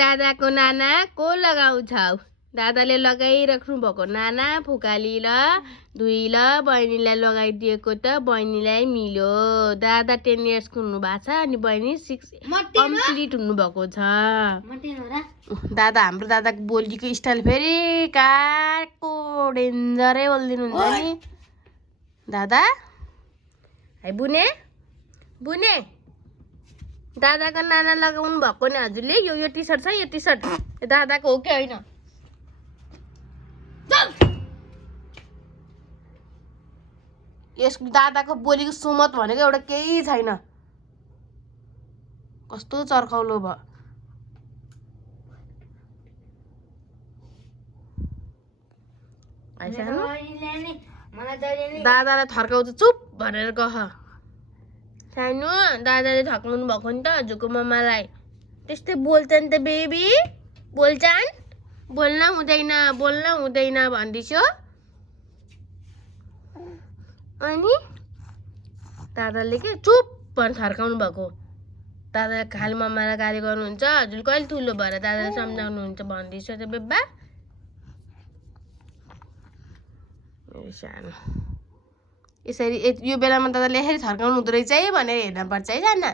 दादाको नाना को लगाउँछौ दादाले लगाइराख्नु भएको नाना फुकाली ल धुई ल बहिनीलाई लगाइदिएको त बहिनीलाई मिल्यो दादा 10 इयर्सको हुनु भएको छ अनि बहिनी 6 कम्प्लिट हुनु भएको छ दादा हाम्रो दादाको बोलीको स्टाइल फेरि काको डेन्जरै बोलिदिनुहुन्छ नि दादा है बुने बुने दादाको नाना लगाउनु भएको नि हजुरले यो टी सर्ट छ यो टी सर्ट दादाको हो कि होइन यस दादाको बोलीको सुमत भनेको एउटा केही छैन कस्तो चर्काउलो भयो दादालाई थर्काउँछ चुप भनेर कह सानो दादाले थर्काउनु भएको नि त हजुरको मम्मालाई त्यस्तै बोल्छन् त बेबी बोल्छन् बोल्न हुँदैन भन्दैछु अनि दादाले के चुप भनेर थर्काउनु भएको दादाले खाली मम्मालाई गाली गर्नुहुन्छ हजुर कहिले ठुलो भएर दादाले सम्झाउनुहुन्छ भन्दैछु त बेबा सानो यसरी यो बेलामा दादाले यसरी थर्काउनु हुँदो रहेछ है भनेर हेर्न पर्छ है जान्न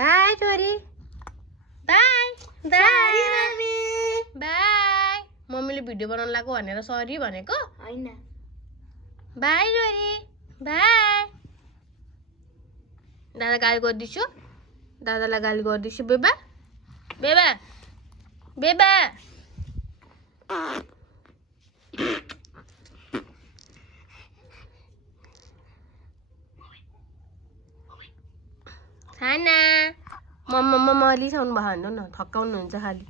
बाई छोरी बाई बाई बाई मम्मीले भिडियो बनाउन लाग्यो भनेर सरी भनेको हैन बाई छोरी बाई दादा गाली गर्दैछु दादालाई गाली गर्दैछु बेबा बेबा बेबा खाना मम्मा रिसाउनु भयो भन्नु न थकाउनुहुन्छ खालि